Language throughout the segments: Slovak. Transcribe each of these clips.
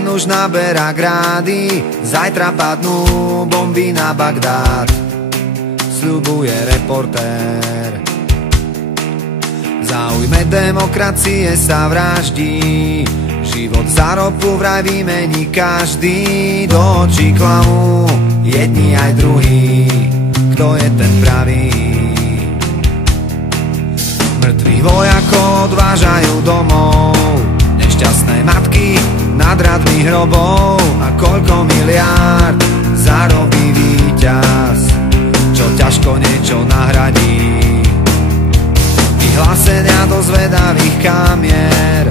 ten už naberá grády, zajtra padnú bomby na Bagdád, sľubuje reportér. V záujme demokracie sa vraždí, život za ropu vraj vymení každý. Do očí klamú jedni aj druhí, kto je ten pravý. Mŕtvych vojakov odvážajú domov, nešťastné matky nad radmi hrobov. A koľko miliárd zarobí víťaz, čo ťažko niečo nahradí. Vyhlásenia do zvedavých kamier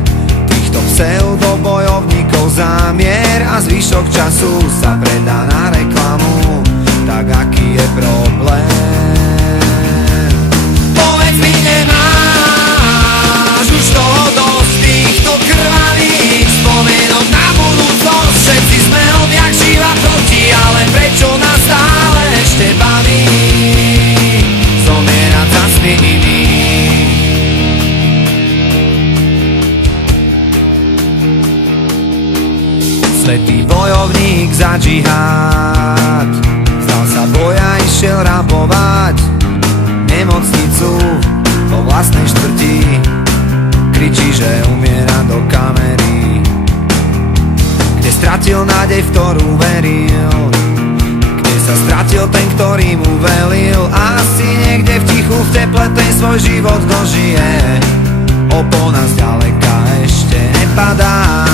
týchto pseudobojovníkov zámier, a zvyšok času sa predá na reklamu. Tak aký je problém? Povedz mi, nemáš už toho dosť týchto krvavých spomienok na budúcnosť? Všetci sme odjak živa proti, ale prečo nás stále ešte baví zomierať za smieniny? Svätý bojovník za džihad vzdal sa boja, išiel rabovať nemocnicu vo vlastnej štvrti. Kričí, že umiera do kamery, kde stratil nádej, v ktorú veril, kde sa stratil ten, ktorý mu velil. Asi niekde v tichu, v teple ten svoj život dožije, opona zďaleka ešte nepadá.